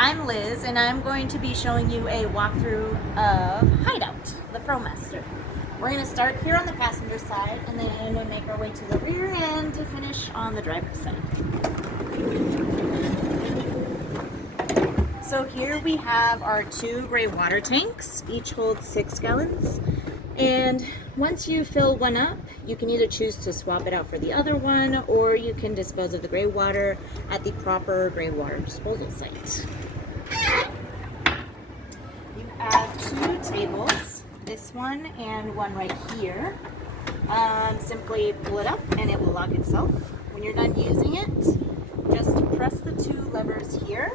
I'm Liz, and I'm going to be showing you a walkthrough of Hydeout, the Promaster. We're going to start here on the passenger side, and then we'll make our way to the rear end to finish on the driver's side. So here we have our two gray water tanks. Each holds 6 gallons. And once you fill one up, you can either choose to swap it out for the other one, or you can dispose of the gray water at the proper gray water disposal site. You have 2 tables, this one and one right here. Simply pull it up and it will lock itself. When you're done using it, just press the 2 levers here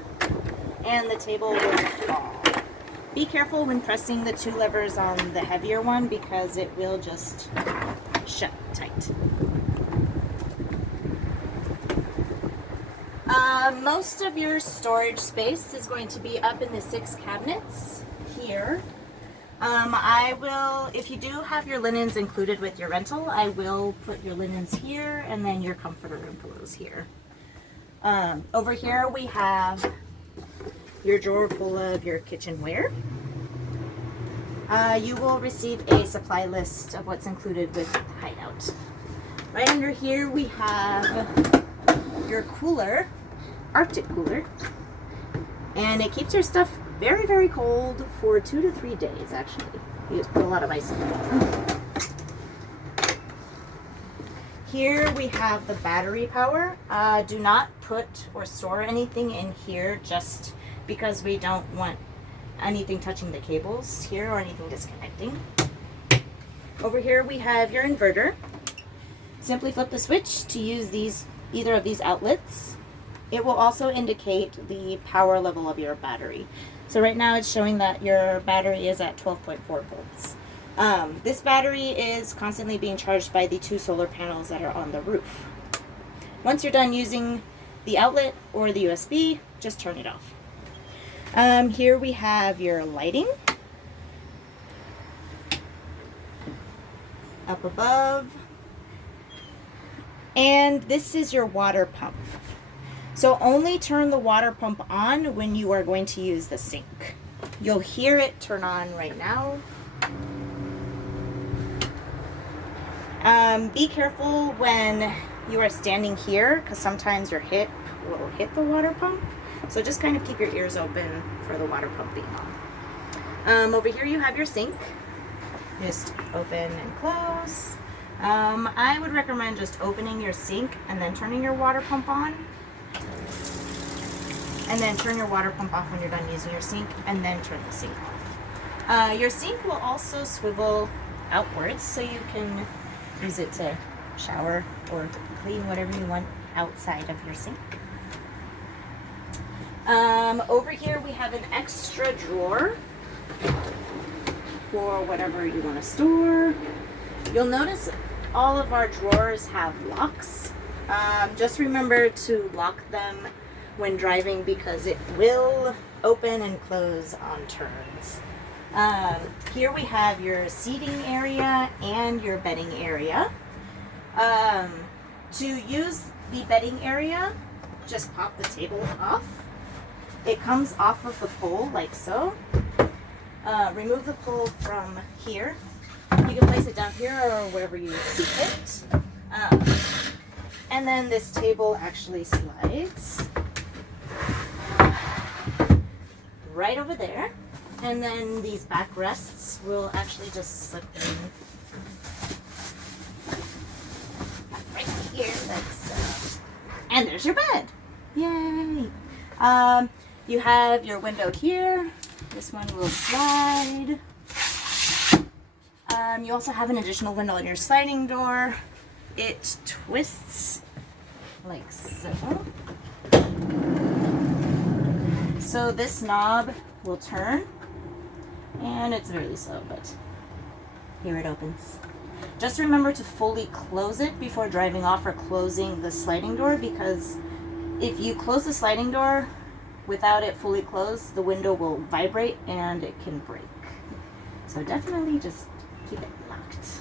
and the table will fall. Be careful when pressing the 2 levers on the heavier one because it will just shut tight. Most of your storage space is going to be up in the 6 cabinets here. I will, if you do have your linens included with your rental, I will put your linens here and then your comforter and pillows here. Over here we have your drawer full of your kitchenware. You will receive a supply list of what's included with Hydeout. Right under here we have your cooler, Arctic cooler, and it keeps your stuff very, very cold for 2 to 3 days actually. You just put a lot of ice in it. Here we have the battery power. Do not put or store anything in here just because we don't want anything touching the cables here or anything disconnecting. Over here we have your inverter. Simply flip the switch to use either of these outlets. It will also indicate the power level of your battery. So right now it's showing that your battery is at 12.4 volts. This battery is constantly being charged by the 2 solar panels that are on the roof. Once you're done using the outlet or the USB, just turn it off. Here we have your lighting. Up above. And this is your water pump. So only turn the water pump on when you are going to use the sink. You'll hear it turn on right now. Be careful when you are standing here because sometimes your hip will hit the water pump. So just kind of keep your ears open for the water pump being on. Over here you have your sink. Just open and close. I would recommend just opening your sink and then turning your water pump on. And then turn your water pump off when you're done using your sink, and then turn the sink off. Your sink will also swivel outwards, so you can use it to shower or clean whatever you want outside of your sink. Over here we have an extra drawer for whatever you want to store. You'll notice all of our drawers have locks. Just remember to lock them when driving because it will open and close on turns. Here we have your seating area and your bedding area. To use the bedding area, just pop the table off. It comes off of the pole like so. Remove the pole from here. You can place it down here or wherever you see fit. And then this table actually slides right over there. And then these back rests will actually just slip in right here like so. And there's your bed. Yay! You have your window here. This one will slide. You also have an additional window in your sliding door. It twists like so. So this knob will turn, and it's really slow, but here it opens. Just remember to fully close it before driving off or closing the sliding door, because if you close the sliding door without it fully closed, the window will vibrate and it can break. So definitely just keep it locked.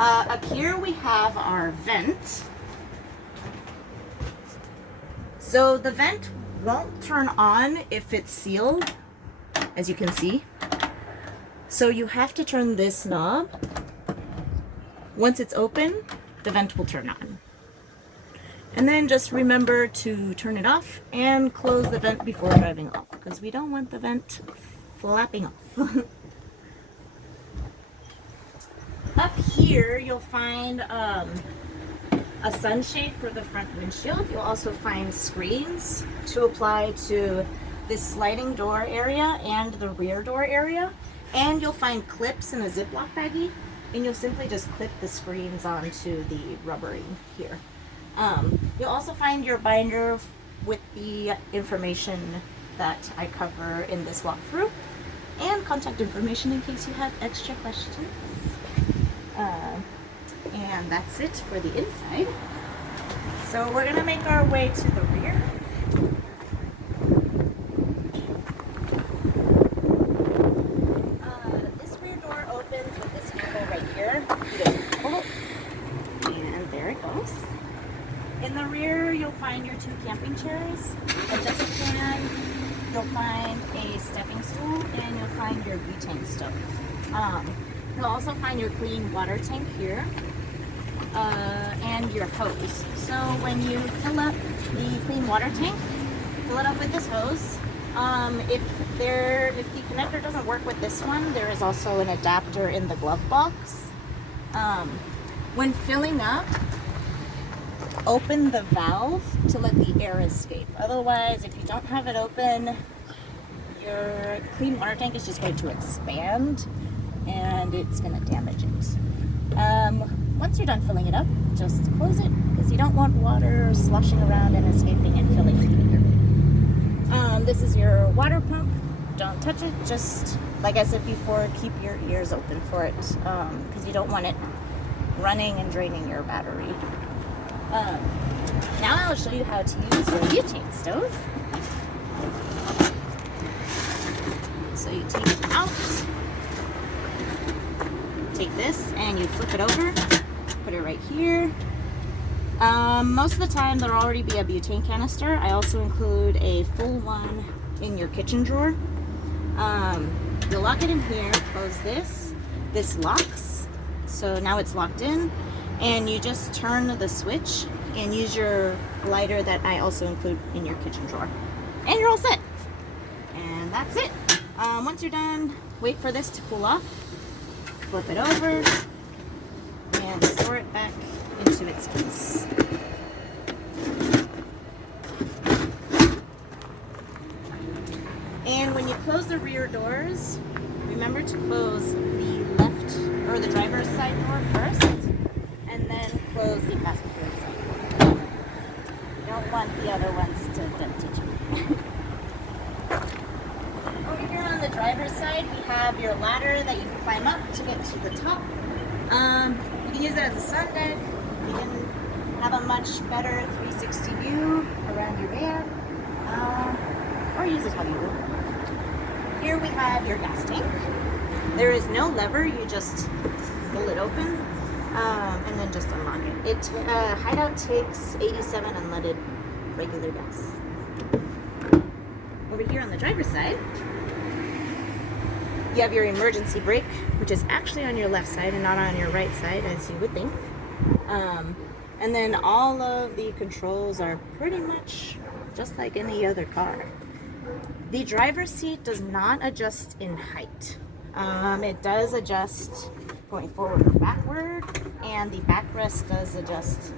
Up here we have our vent. So the vent won't turn on if it's sealed, as you can see. So you have to turn this knob. Once it's open, the vent will turn on. And then just remember to turn it off and close the vent before driving off, because we don't want the vent flapping off. Up here, you'll find a sunshade for the front windshield. You'll also find screens to apply to this sliding door area and the rear door area. And you'll find clips in a Ziploc baggie, and you'll simply just clip the screens onto the rubbering here. You'll also find your binder with the information that I cover in this walkthrough, and contact information in case you have extra questions. And that's it for the inside. So we're gonna make our way to the rear. This rear door opens with this handle right here. You just pull it, and there it goes. In the rear, you'll find your 2 camping chairs, a dust pan, you'll find a stepping stool, and you'll find your butane stove. You'll also find your clean water tank here, and your hose. So when you fill up the clean water tank, fill it up with this hose. If the connector doesn't work with this one, there is also an adapter in the glove box. When filling up, open the valve to let the air escape. Otherwise, if you don't have it open, your clean water tank is just going to expand and it's going to damage it. Once you're done filling it up, just close it, because you don't want water sloshing around and escaping and filling the This is your water pump. Don't touch it. Just, like I said before, keep your ears open for it, because you don't want it running and draining your battery. Now I'll show you how to use your butane stove. So you take it out, take this and you flip it over, put it right here. Most of the time there'll already be a butane canister. I also include a full one in your kitchen drawer. You'll lock it in here, close this. This locks, so now it's locked in. And you just turn the switch and use your lighter that I also include in your kitchen drawer. And you're all set. And that's it. Once you're done, wait for this to cool off. Flip it over and store it back into its case. And when you close the rear doors, remember to close the left or the driver's side door first, and then close the passenger side door. You don't want the other ones to dent each other. Over here on the driver's side, we have your ladder that you can climb up to get to the top. You can use it as a sun deck. You can have a much better 360 view around your van, or use it how you will. Here we have your gas tank. There is no lever, you just pull it open and then just unlock it. Hydeout takes 87 unleaded regular gas. Over here on the driver's side, you have your emergency brake, which is actually on your left side and not on your right side, as you would think. And then all of the controls are pretty much just like any other car. The driver's seat does not adjust in height. It does adjust going forward or backward, and the backrest does adjust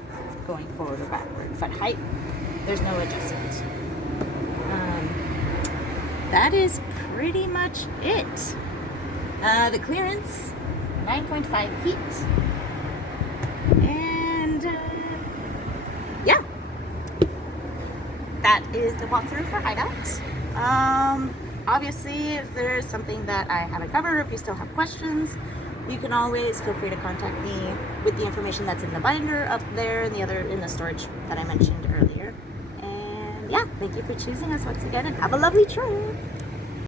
going forward or backward. But height, there's no adjustment. That is pretty much it. The clearance, 9.5 feet. And yeah, that is the walkthrough for Hydeout. Obviously, if there's something that I haven't covered, or if you still have questions, you can always feel free to contact me with the information that's in the binder up there and the other in the storage that I mentioned earlier. And yeah, thank you for choosing us once again, and have a lovely trip.